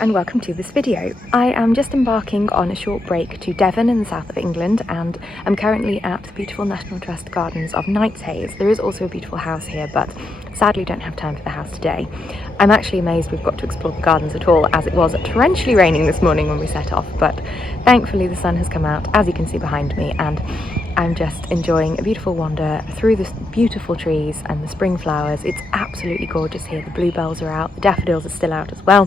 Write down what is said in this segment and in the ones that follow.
and welcome to this video. I am just embarking on a short break to Devon in the south of England, and I'm currently at the beautiful National Trust Gardens of Knightshays. There is also a beautiful house here, but sadly don't have time for the house today. I'm actually amazed we've got to explore the gardens at all, as it was torrentially raining this morning when we set off, but thankfully the sun has come out, as you can see behind me, and I'm just enjoying a beautiful wander through the beautiful trees and the spring flowers. It's absolutely gorgeous here. The bluebells are out, the daffodils are still out as well.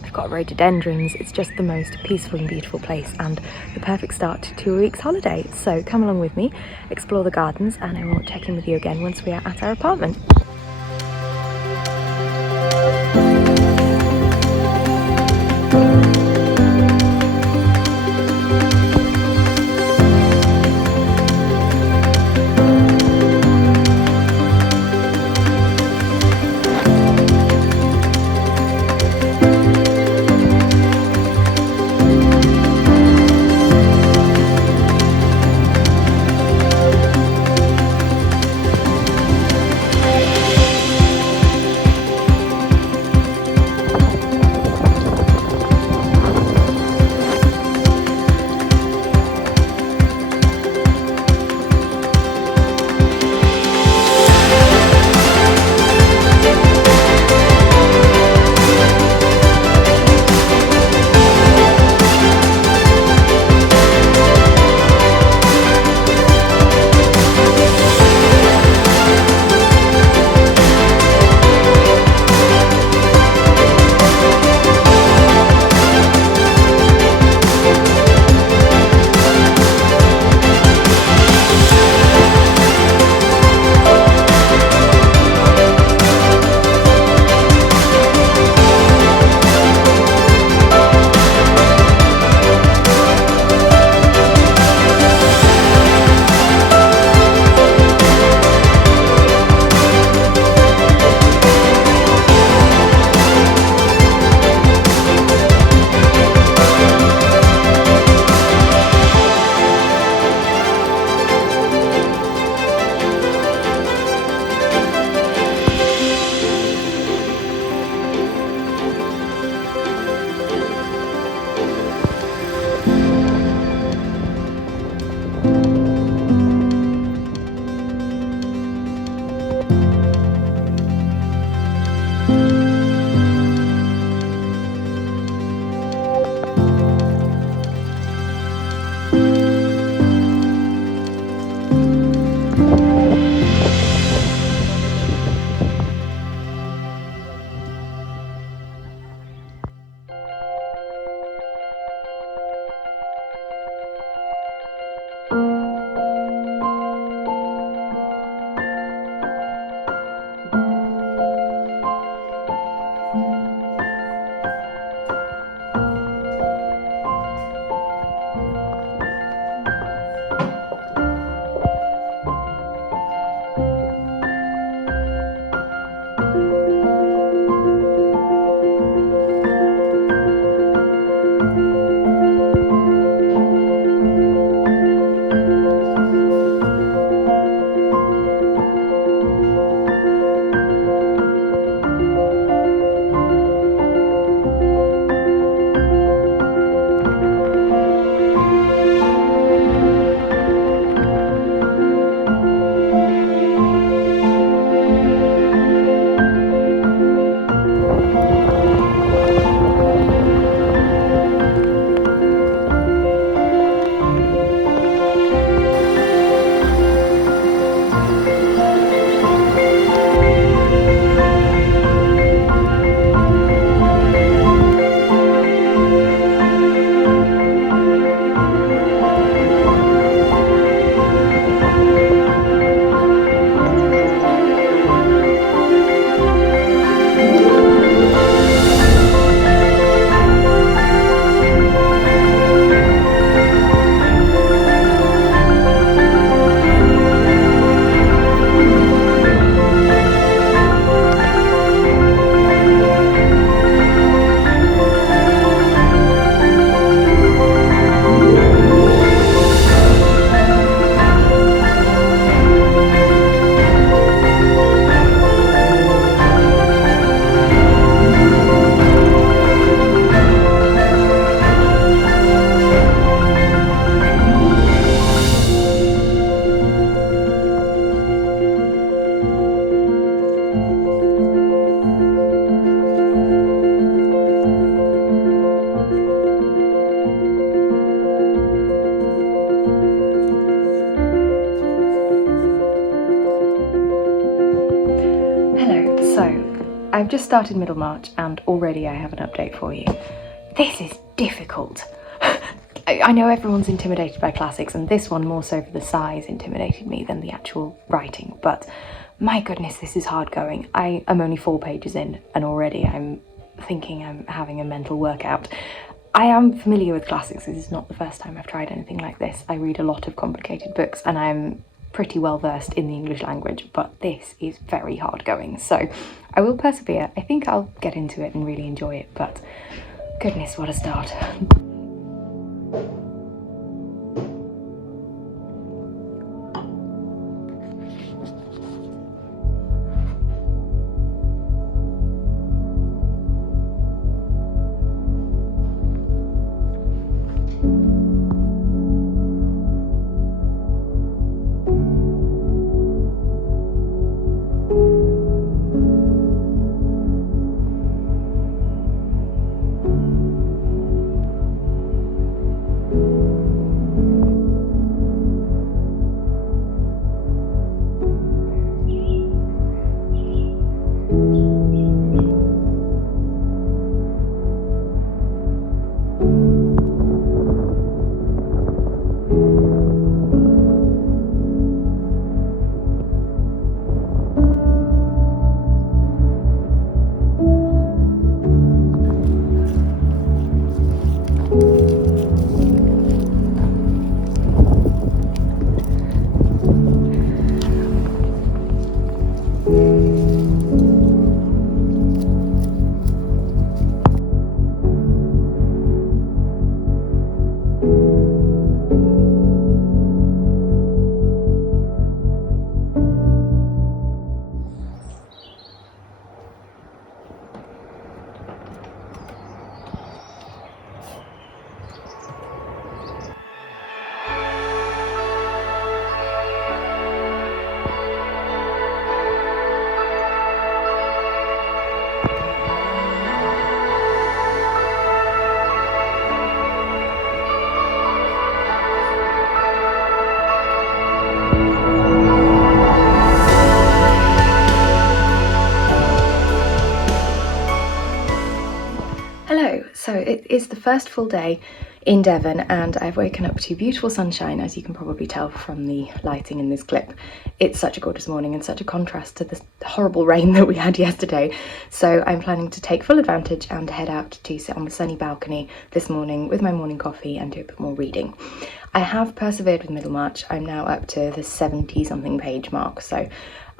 We've got rhododendrons. It's just the most peaceful and beautiful place and the perfect start to 2 weeks holiday. So come along with me, explore the gardens, and I will check in with you again once we are at our apartment. I've just started Middlemarch and already I have an update for you. This is difficult. I know everyone's intimidated by classics, and this one more so for the size intimidated me than the actual writing, but my goodness, this is hard going. I am only 4 pages in and already I'm thinking I'm having a mental workout. I am familiar with classics. This is not the first time I've tried anything like this. I read a lot of complicated books and I'm pretty well versed in the English language, but this is very hard going, so I will persevere. I think I'll get into it and really enjoy it, but goodness, what a start. Hello, so it is the first full day in Devon and I've woken up to beautiful sunshine, as you can probably tell from the lighting in this clip. It's such a gorgeous morning and such a contrast to the horrible rain that we had yesterday, so I'm planning to take full advantage and head out to sit on the sunny balcony this morning with my morning coffee and do a bit more reading. I have persevered with Middlemarch. I'm now up to the 70-something page mark, so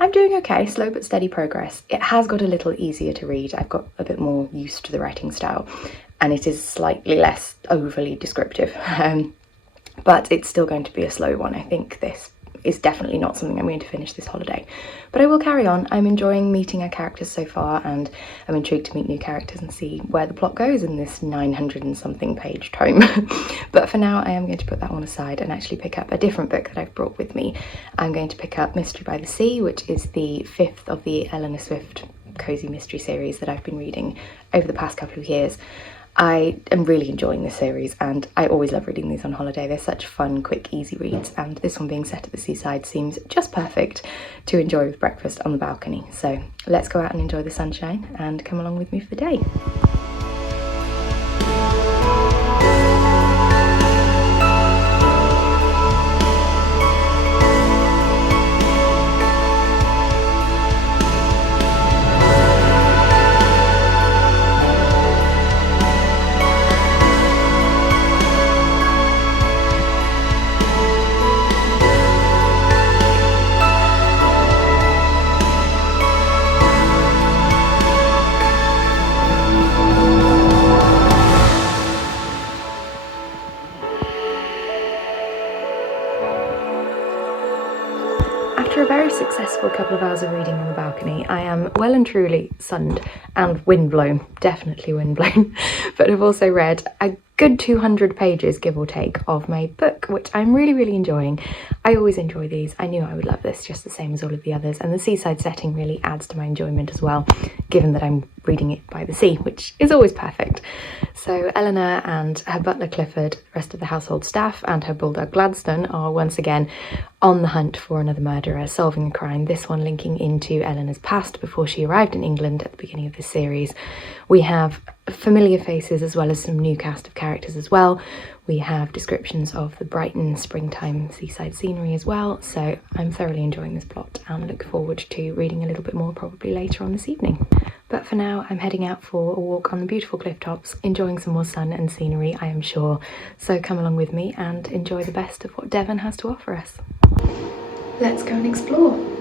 I'm doing okay, slow but steady progress. It has got a little easier to read. I've got a bit more used to the writing style and it is slightly less overly descriptive, but it's still going to be a slow one. I think this is definitely not something I'm going to finish this holiday, but I will carry on. I'm enjoying meeting our characters so far and I'm intrigued to meet new characters and see where the plot goes in this 900 and something page tome. But for now I am going to put that one aside and actually pick up a different book that I've brought with me. I'm going to pick up Mystery by the Sea, which is the 5th of the Eleanor Swift cozy mystery series that I've been reading over the past couple of years. I am really enjoying this series and I always love reading these on holiday. They're such fun, quick, easy reads, and this one being set at the seaside seems just perfect to enjoy with breakfast on the balcony. So let's go out and enjoy the sunshine and come along with me for the day. After a very successful couple of hours of reading on the balcony, I am well and truly sunned and windblown, definitely windblown, but I've also read a good 200 pages, give or take, of my book, which I'm really enjoying. I always enjoy these. I knew I would love this just the same as all of the others, and the seaside setting really adds to my enjoyment as well, given that I'm reading it by the sea, which is always perfect. So Eleanor and her butler Clifford, the rest of the household staff, and her bulldog Gladstone are once again on the hunt for another murderer, solving a crime, this one linking into Eleanor's past before she arrived in England at the beginning of this series. We have familiar faces as well as some new cast of characters as well. We have descriptions of the Brighton springtime seaside scenery as well, so I'm thoroughly enjoying this plot and look forward to reading a little bit more probably later on this evening. But for now, I'm heading out for a walk on the beautiful cliff tops, enjoying some more sun and scenery, I am sure. So come along with me and enjoy the best of what Devon has to offer us. Let's go and explore.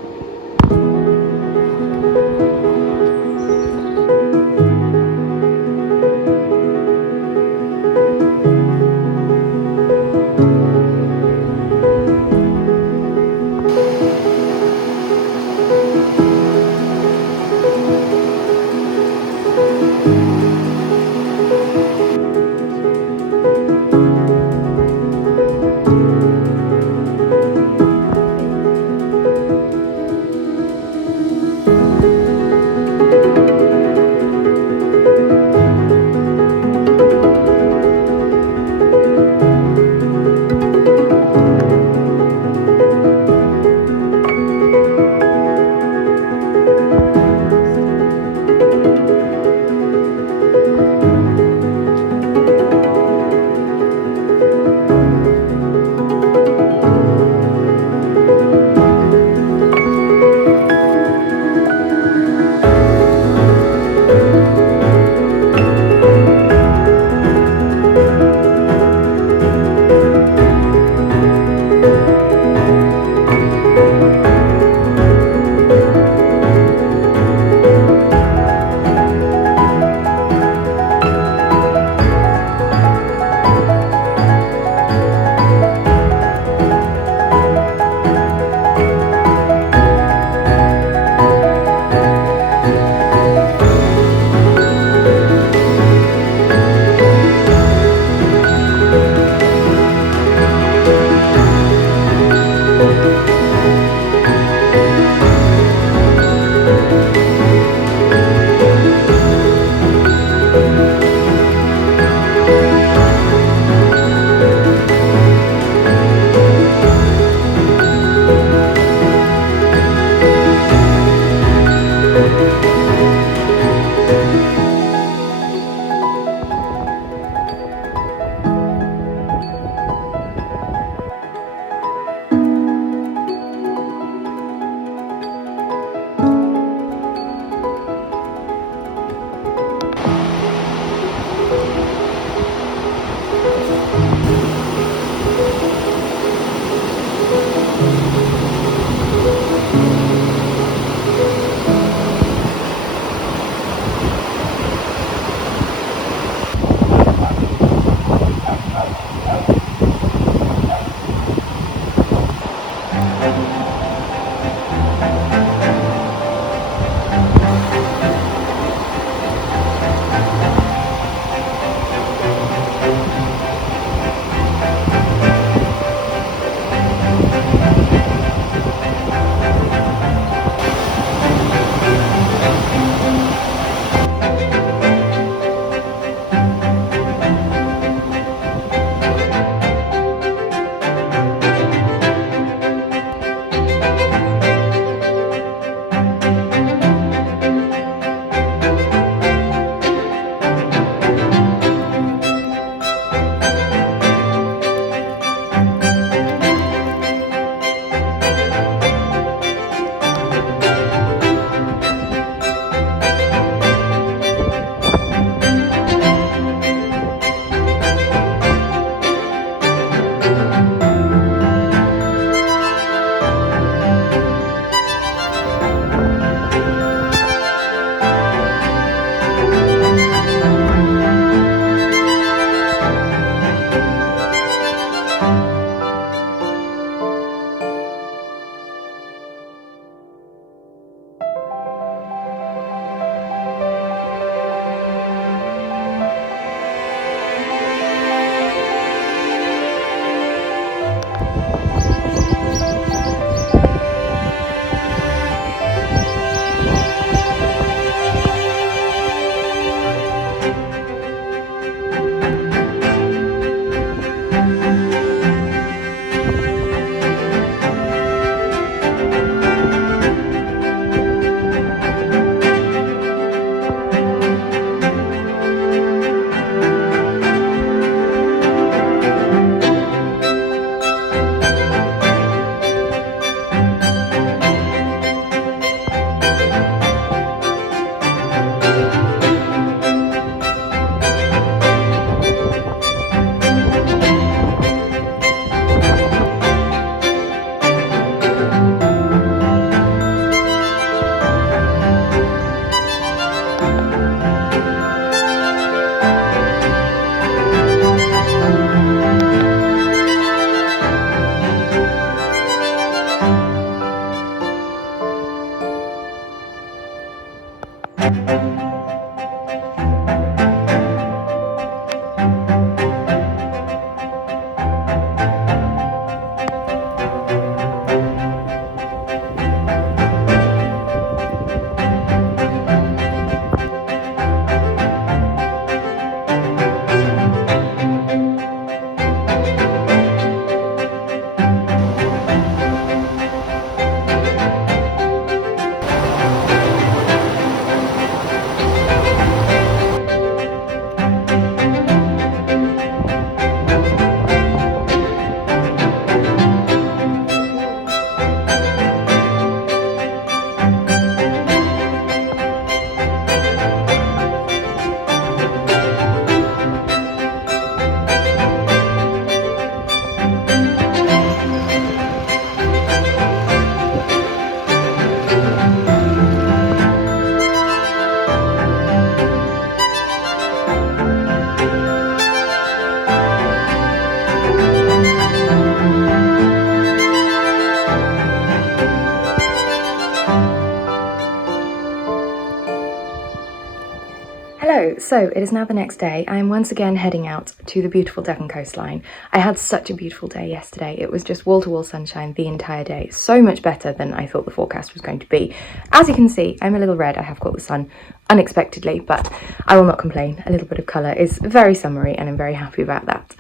Hello, so it is now the next day. I am once again heading out to the beautiful Devon coastline. I had such a beautiful day yesterday. It was just wall-to-wall sunshine the entire day. So much better than I thought the forecast was going to be. As you can see, I'm a little red. I have caught the sun unexpectedly, but I will not complain. A little bit of colour is very summery and I'm very happy about that.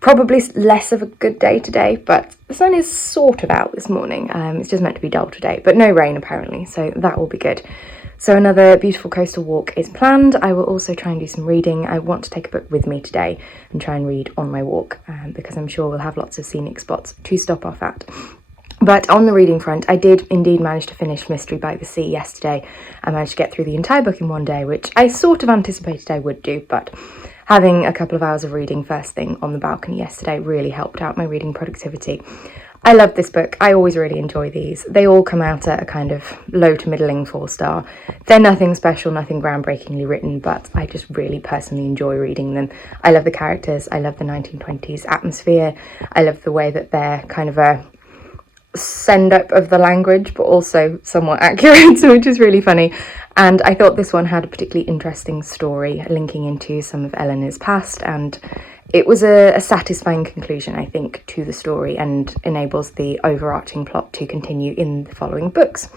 Probably less of a good day today, but the sun is sort of out this morning. It's just meant to be dull today, but no rain apparently, so that will be good. So another beautiful coastal walk is planned. I will also try and do some reading. I want to take a book with me today and try and read on my walk because I'm sure we'll have lots of scenic spots to stop off at. But on the reading front, I did indeed manage to finish Mystery by the Sea yesterday. I managed to get through the entire book in one day, which I sort of anticipated I would do, but having a couple of hours of reading first thing on the balcony yesterday really helped out my reading productivity. I love this book. I always really enjoy these. They all come out at a kind of low to middling 4-star. They're nothing special, nothing groundbreakingly written, but I just really personally enjoy reading them. I love the characters. I love the 1920s atmosphere. I love the way that they're kind of a send up of the language, but also somewhat accurate, which is really funny. And I thought this one had a particularly interesting story linking into some of Eleanor's past, and it was a satisfying conclusion, I think, to the story and enables the overarching plot to continue in the following books.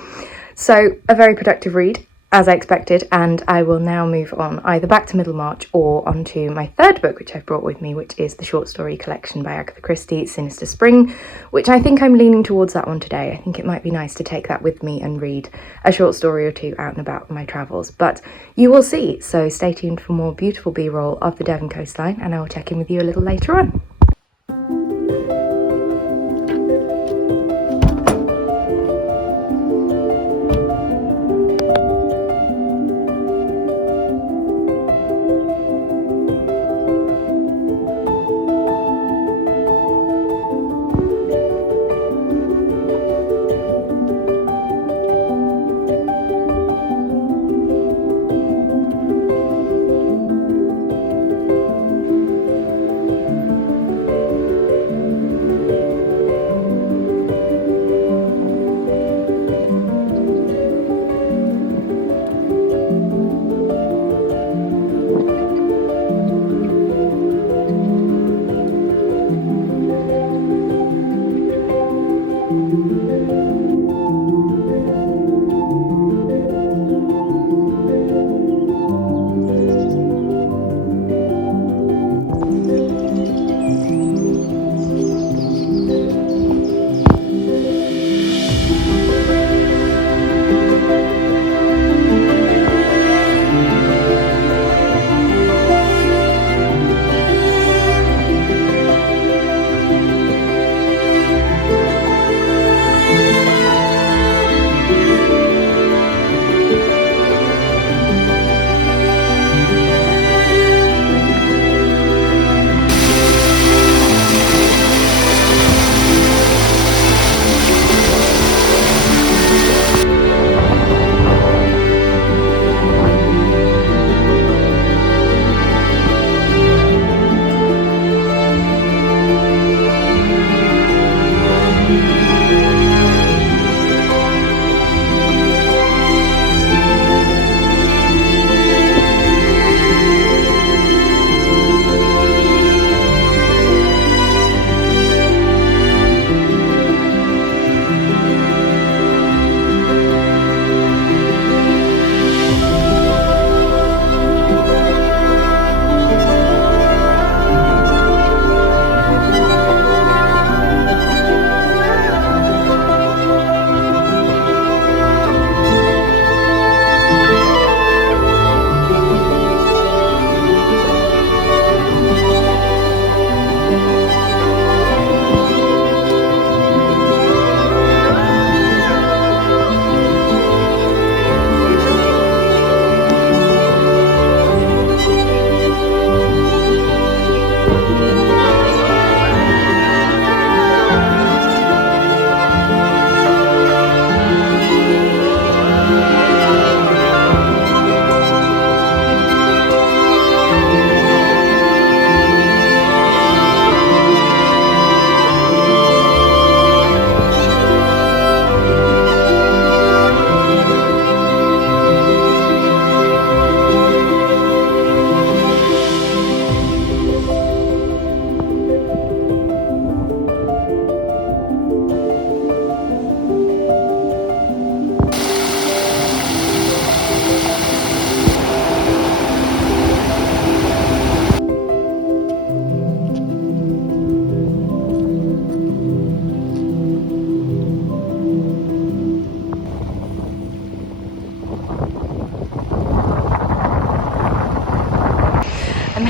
So a very productive read, as I expected, and I will now move on either back to Middlemarch or onto my third book, which I've brought with me, which is the short story collection by Agatha Christie, Sinister Spring, which I think I'm leaning towards that one today. I think it might be nice to take that with me and read a short story or two out and about my travels, but you will see, so stay tuned for more beautiful B-roll of the Devon coastline, and I will check in with you a little later on.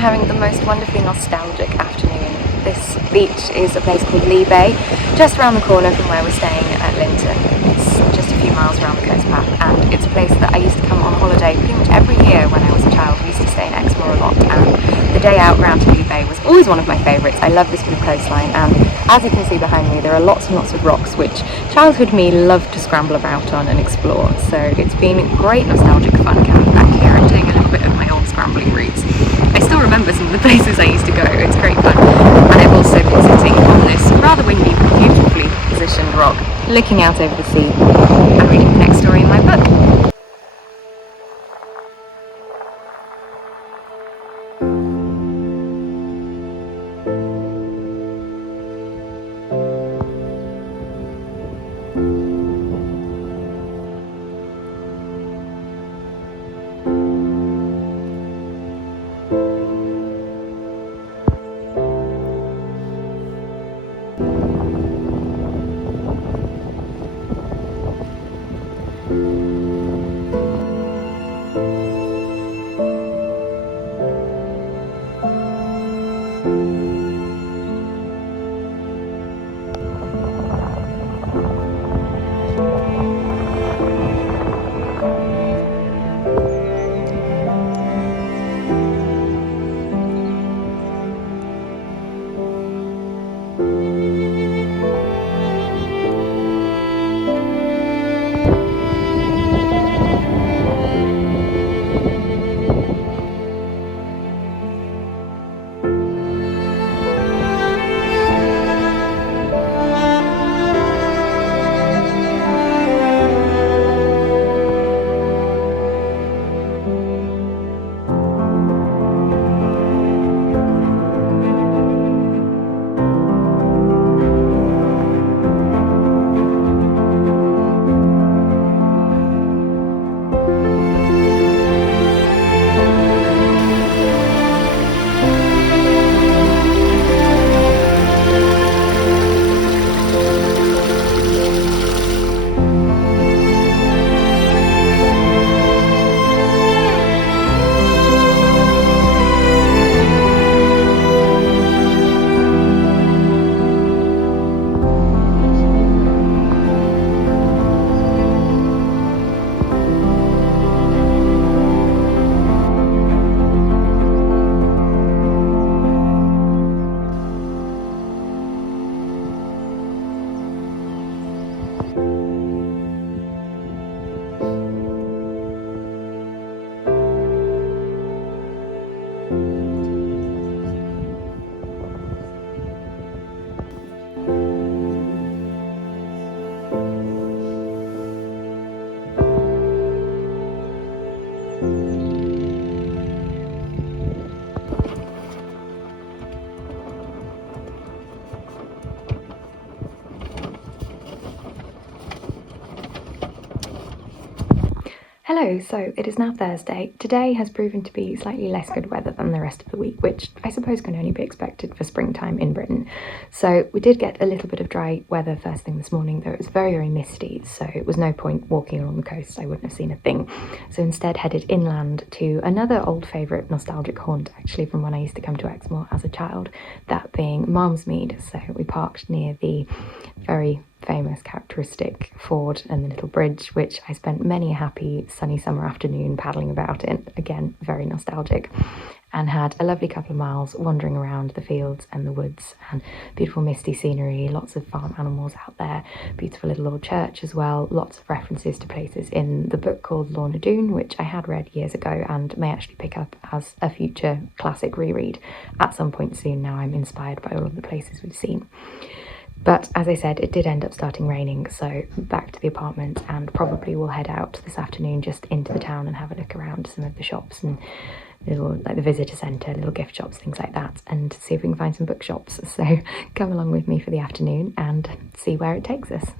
having the most wonderfully nostalgic afternoon. This beach is a place called Lee Bay, just around the corner from where we're staying at Linton. It's just a few miles around the coast path, and it's a place that I used to come on holiday pretty much every year when I was a child. We used to stay in Exmoor a lot, and the day out round to Lee Bay was always one of my favourites. I love this bit of coastline, and as you can see behind me, there are lots and lots of rocks which childhood me loved to scramble about on and explore. So it's been great nostalgic fun coming back here and doing a little bit of my old scrambling routes. I still remember some of the places I used to go. It's great fun. And I've also been sitting on this rather windy, beautifully positioned rock, looking out over the sea and reading the next story in my book. Hello, so it is now Thursday. Today has proven to be slightly less good weather than the rest of the week, which I suppose can only be expected for springtime in Britain. So we did get a little bit of dry weather first thing this morning, though it was very, very misty, so it was no point walking along the coast. I wouldn't have seen a thing. So instead headed inland to another old favourite nostalgic haunt, actually, from when I used to come to Exmoor as a child, that being Malmsmead. So we parked near the very famous characteristic ford and the little bridge, which I spent many a happy sunny summer afternoon paddling about in, again very nostalgic, and had a lovely couple of miles wandering around the fields and the woods and beautiful misty scenery, lots of farm animals out there, beautiful little old church as well, lots of references to places in the book called Lorna Doone, which I had read years ago and may actually pick up as a future classic reread at some point soon. Now I'm inspired by all of the places we've seen. But as I said, it did end up starting raining, so back to the apartment, and probably we'll head out this afternoon just into the town and have a look around some of the shops and little, like the visitor centre, little gift shops, things like that, and see if we can find some bookshops. So come along with me for the afternoon and see where it takes us.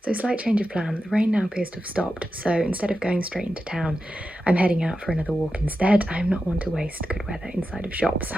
So slight change of plan. The rain now appears to have stopped, so instead of going straight into town, I'm heading out for another walk instead. I'm not one to waste good weather inside of shops.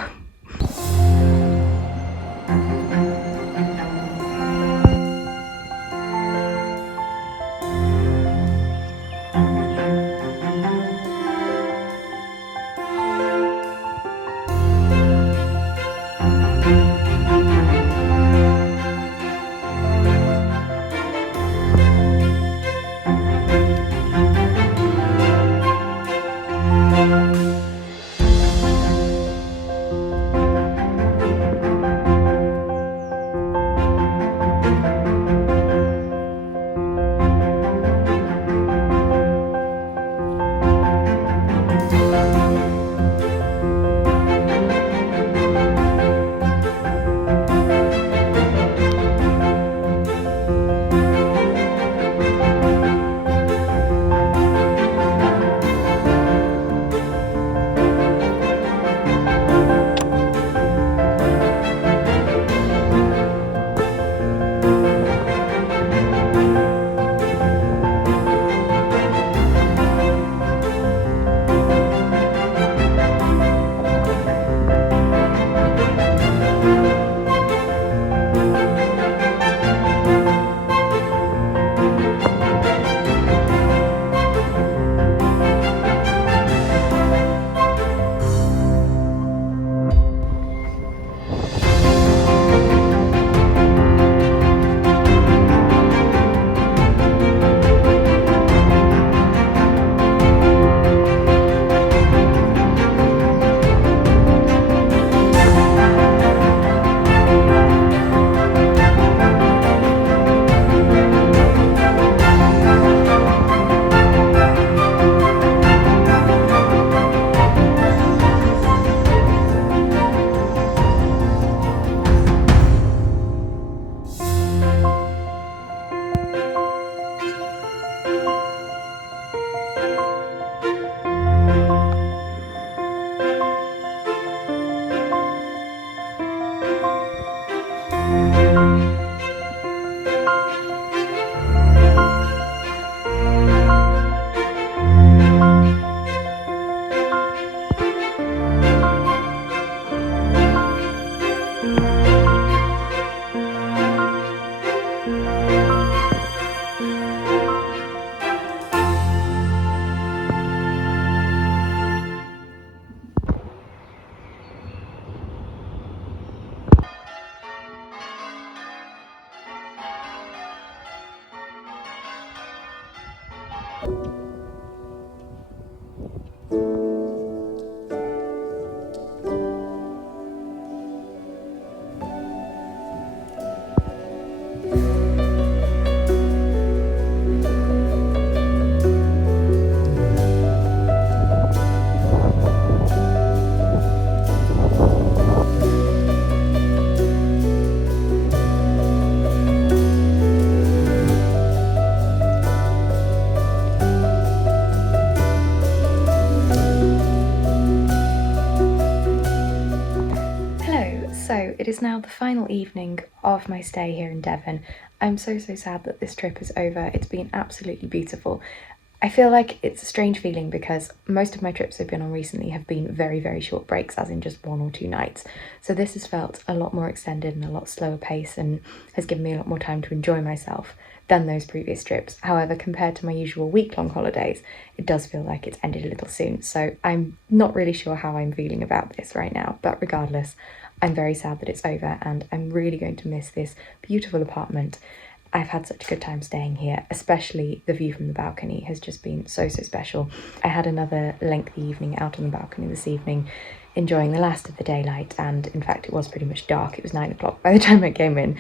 So it is now the final evening of my stay here in Devon. I'm so sad that this trip is over. It's been absolutely beautiful. I feel like it's a strange feeling because most of my trips I've been on recently have been very short breaks, as in just 1 or 2 nights. So this has felt a lot more extended and a lot slower pace and has given me a lot more time to enjoy myself than those previous trips. However, compared to my usual week-long holidays, it does feel like it's ended a little soon. So I'm not really sure how I'm feeling about this right now, but regardless, I'm very sad that it's over and I'm really going to miss this beautiful apartment. I've had such a good time staying here, especially the view from the balcony has just been so special. I had another lengthy evening out on the balcony this evening, enjoying the last of the daylight, and in fact it was pretty much dark. It was 9 o'clock by the time I came in.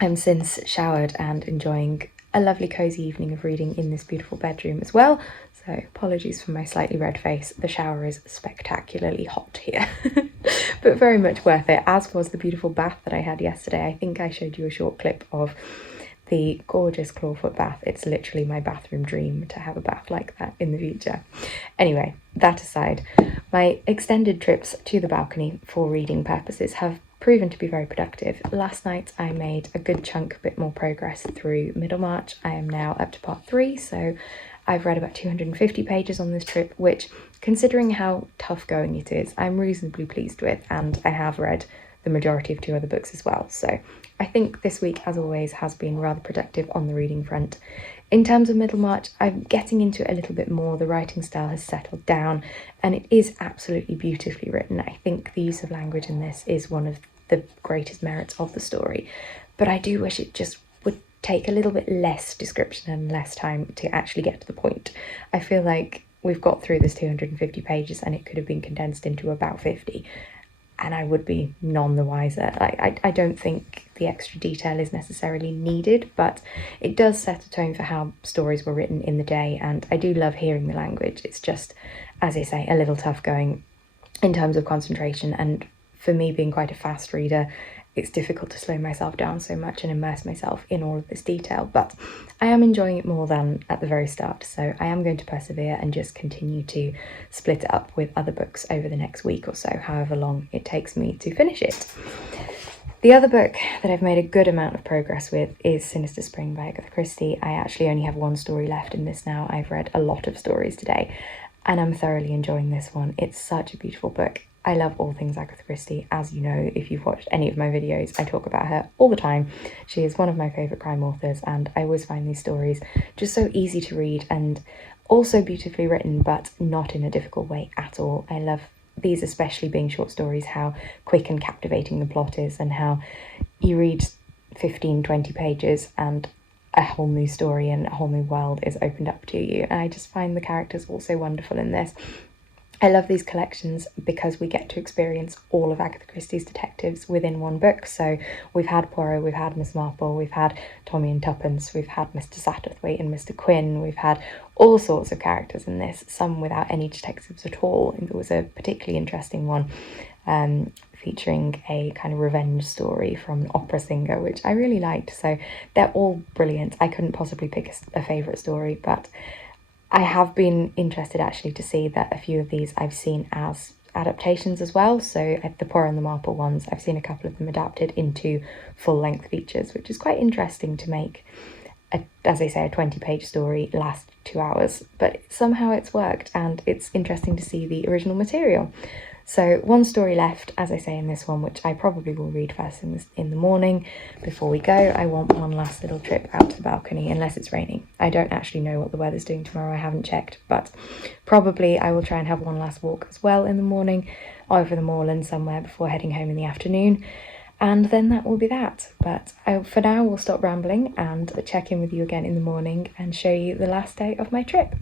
I'm since showered and enjoying a lovely cosy evening of reading in this beautiful bedroom as well. So apologies for my slightly red face. The shower is spectacularly hot here, but very much worth it, as was the beautiful bath that I had yesterday. I think I showed you a short clip of the gorgeous clawfoot bath. It's literally my bathroom dream to have a bath like that in the future. Anyway, that aside, my extended trips to the balcony for reading purposes have proven to be very productive. Last night I made a good chunk, a bit more progress through Middlemarch. I am now up to part 3, so I've read about 250 pages on this trip, which, considering how tough going it is, I'm reasonably pleased with, and I have read the majority of 2 other books as well. So I think this week, as always, has been rather productive on the reading front. In terms of Middlemarch, I'm getting into it a little bit more. The writing style has settled down and it is absolutely beautifully written. I think the use of language in this is one of the greatest merits of the story, but I do wish it just would take a little bit less description and less time to actually get to the point. I feel like we've got through this 250 pages and it could have been condensed into about 50 and I would be none the wiser. I don't think the extra detail is necessarily needed, but it does set a tone for how stories were written in the day, and I do love hearing the language. It's just, as I say, a little tough going in terms of concentration, and for me, being quite a fast reader, it's difficult to slow myself down so much and immerse myself in all of this detail, but I am enjoying it more than at the very start, so I am going to persevere and just continue to split it up with other books over the next week or so, however long it takes me to finish it. The other book that I've made a good amount of progress with is Sinister Spring by Agatha Christie. I actually only have 1 story left in this now. I've read a lot of stories today and I'm thoroughly enjoying this one. It's such a beautiful book. I love all things Agatha Christie. As you know, if you've watched any of my videos, I talk about her all the time. She is one of my favourite crime authors, and I always find these stories just so easy to read and also beautifully written, but not in a difficult way at all. I love these, especially being short stories, how quick and captivating the plot is and how you read 15-20 pages and a whole new story and a whole new world is opened up to you. And I just find the characters also wonderful in this. I love these collections because we get to experience all of Agatha Christie's detectives within one book. So we've had Poirot, we've had Miss Marple, we've had Tommy and Tuppence, we've had Mr. Satterthwaite and Mr. Quinn, we've had all sorts of characters in this, some without any detectives at all. And there was a particularly interesting one featuring a kind of revenge story from an opera singer, which I really liked. So they're all brilliant. I couldn't possibly pick a favourite story, but I have been interested actually to see that a few of these I've seen as adaptations as well. So the Poirot and the Marple ones, I've seen a couple of them adapted into full-length features, which is quite interesting to make, as I say, a 20-page story last 2 hours. But somehow it's worked, and it's interesting to see the original material. So 1 story left, as I say, in this one, which I probably will read first in the morning before we go. I want one last little trip out to the balcony, unless it's raining. I don't actually know what the weather's doing tomorrow, I haven't checked, but probably I will try and have one last walk as well in the morning over the moorland somewhere before heading home in the afternoon. And then that will be that. But for now, we'll stop rambling and check in with you again in the morning and show you the last day of my trip.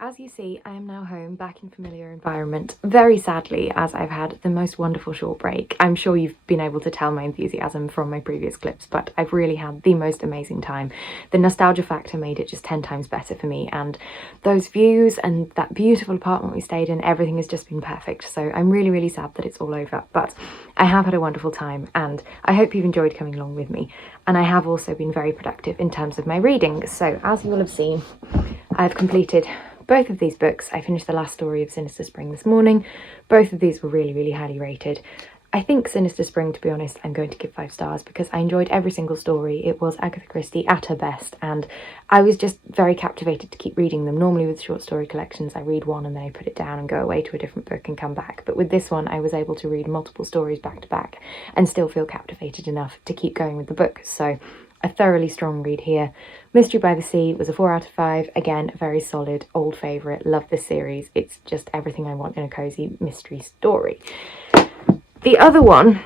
As you see, I am now home, back in familiar environment, very sadly, as I've had the most wonderful short break. I'm sure you've been able to tell my enthusiasm from my previous clips, but I've really had the most amazing time. The nostalgia factor made it just 10 times better for me, and those views and that beautiful apartment we stayed in, everything has just been perfect. So I'm really, really sad that it's all over, but I have had a wonderful time, and I hope you've enjoyed coming along with me. And I have also been very productive in terms of my reading. So as you will have seen, I've completed both of these books. I finished the last story of Sinister Spring this morning. Both of these were really, really highly rated. I think Sinister Spring, to be honest, I'm going to give 5 stars because I enjoyed every single story. It was Agatha Christie at her best, and I was just very captivated to keep reading them. Normally with short story collections, I read one and then I put it down and go away to a different book and come back. But with this one, I was able to read multiple stories back to back and still feel captivated enough to keep going with the book. So a thoroughly strong read here. Mystery by the Sea was a 4 out of 5. Again, a very solid, old favourite. Love this series. It's just everything I want in a cosy mystery story. The other one,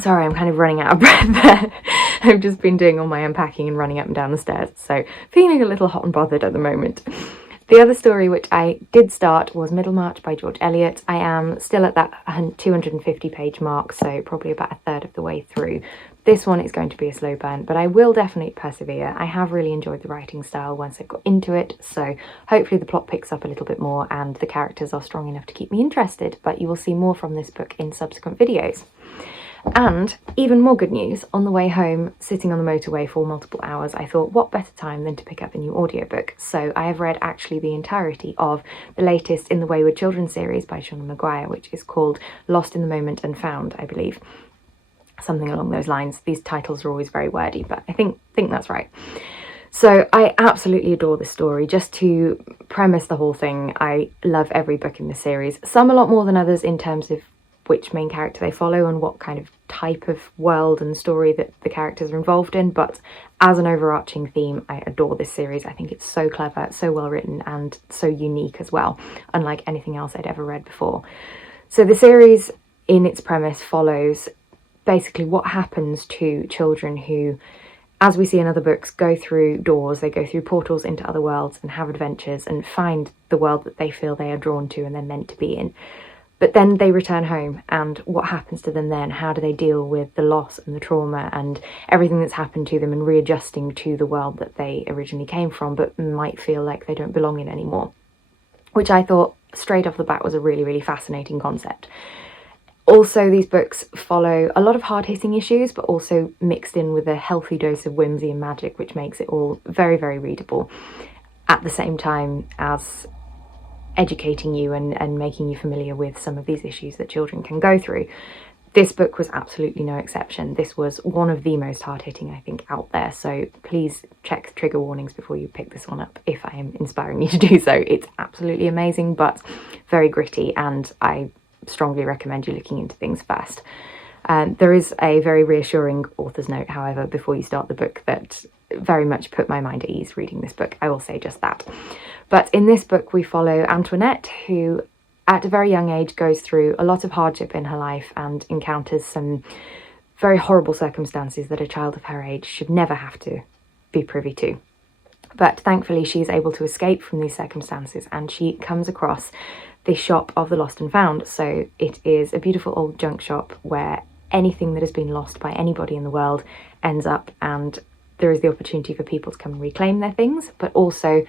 sorry, I'm kind of running out of breath there. I've just been doing all my unpacking and running up and down the stairs, so feeling a little hot and bothered at the moment. The other story which I did start was Middlemarch by George Eliot. I am still at that 250 page mark, so probably about a third of the way through. This one is going to be a slow burn, but I will definitely persevere. I have really enjoyed the writing style once I got into it, so hopefully the plot picks up a little bit more and the characters are strong enough to keep me interested, but you will see more from this book in subsequent videos. And even more good news, on the way home, sitting on the motorway for multiple hours, I thought what better time than to pick up a new audiobook. So I have read actually the entirety of the latest In the Wayward Children series by Sean Maguire, which is called Lost in the Moment and Found, I believe. Something along those lines. These titles are always very wordy, but I think that's right. So I absolutely adore this story. Just to premise the whole thing, I love every book in the series. Some a lot more than others in terms of which main character they follow and what kind of type of world and story that the characters are involved in, but as an overarching theme, I adore this series. I think it's so clever, so well written, and so unique as well, unlike anything else I'd ever read before. So the series, in its premise, follows basically what happens to children who, as we see in other books, go through doors, they go through portals into other worlds and have adventures and find the world that they feel they are drawn to and they're meant to be in. But then they return home, and what happens to them then? How do they deal with the loss and the trauma and everything that's happened to them and readjusting to the world that they originally came from but might feel like they don't belong in anymore? Which I thought straight off the bat was a really, really fascinating concept. Also, these books follow a lot of hard-hitting issues, but also mixed in with a healthy dose of whimsy and magic, which makes it all very, very readable. at the same time as educating you and making you familiar with some of these issues that children can go through. This book was absolutely no exception. This was one of the most hard-hitting, I think, out there, so please check trigger warnings before you pick this one up if I am inspiring you to do so. It's absolutely amazing, but very gritty, and I strongly recommend you looking into things first. There is a very reassuring author's note, however, before you start the book that very much put my mind at ease reading this book. I will say just that. But in this book we follow Antoinette, who at a very young age goes through a lot of hardship in her life and encounters some very horrible circumstances that a child of her age should never have to be privy to. But thankfully she's able to escape from these circumstances, and she comes across the shop of the lost and found. So it is a beautiful old junk shop where anything that has been lost by anybody in the world ends up, and there is the opportunity for people to come and reclaim their things, but also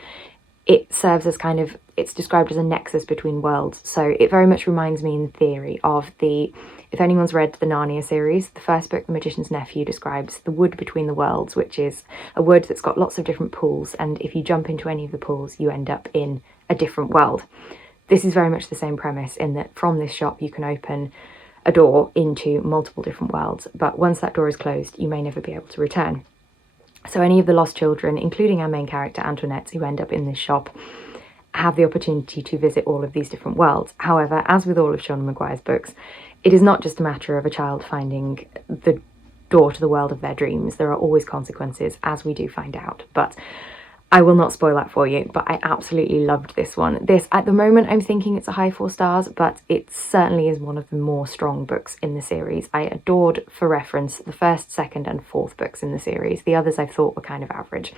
it serves as kind of, it's described as a nexus between worlds. So it very much reminds me in theory of if anyone's read the Narnia series, the first book, The Magician's Nephew, describes the wood between the worlds, which is a wood that's got lots of different pools, and if you jump into any of the pools you end up in a different world. This is very much the same premise, in that from this shop you can open a door into multiple different worlds, but once that door is closed you may never be able to return. So any of the lost children, including our main character Antoinette, who end up in this shop, have the opportunity to visit all of these different worlds. However, as with all of Sean Maguire's books, it is not just a matter of a child finding the door to the world of their dreams. There are always consequences, as we do find out, but I will not spoil that for you. But I absolutely loved this one. This, at the moment, I'm thinking it's a high 4 stars, but it certainly is one of the more strong books in the series. I adored, for reference, the first, second and fourth books in the series. The others I thought were kind of average,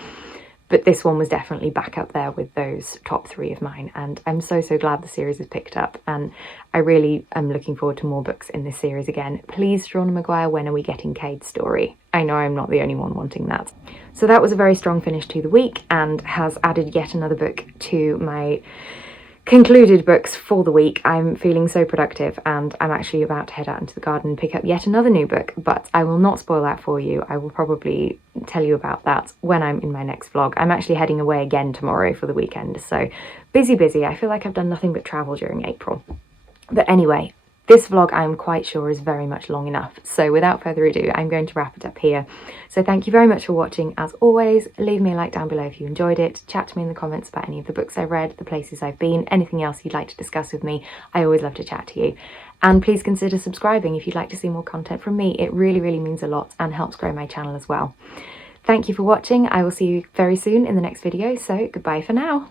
but this one was definitely back up there with those top 3 of mine, and I'm so glad the series has picked up, and I really am looking forward to more books in this series again. Please, Sean Maguire, when are we getting Cade's story? I know I'm not the only one wanting that. So that was a very strong finish to the week and has added yet another book to my concluded books for the week. I'm feeling so productive, and I'm actually about to head out into the garden and pick up yet another new book, but I will not spoil that for you. I will probably tell you about that when I'm in my next vlog. I'm actually heading away again tomorrow for the weekend, so busy. I feel like I've done nothing but travel during April. But anyway, this vlog I'm quite sure is very much long enough, so without further ado I'm going to wrap it up here. So thank you very much for watching. As always, leave me a like down below if you enjoyed it, chat to me in the comments about any of the books I've read, the places I've been, anything else you'd like to discuss with me. I always love to chat to you. And please consider subscribing if you'd like to see more content from me. It really means a lot and helps grow my channel as well. Thank you for watching. I will see you very soon in the next video, so goodbye for now.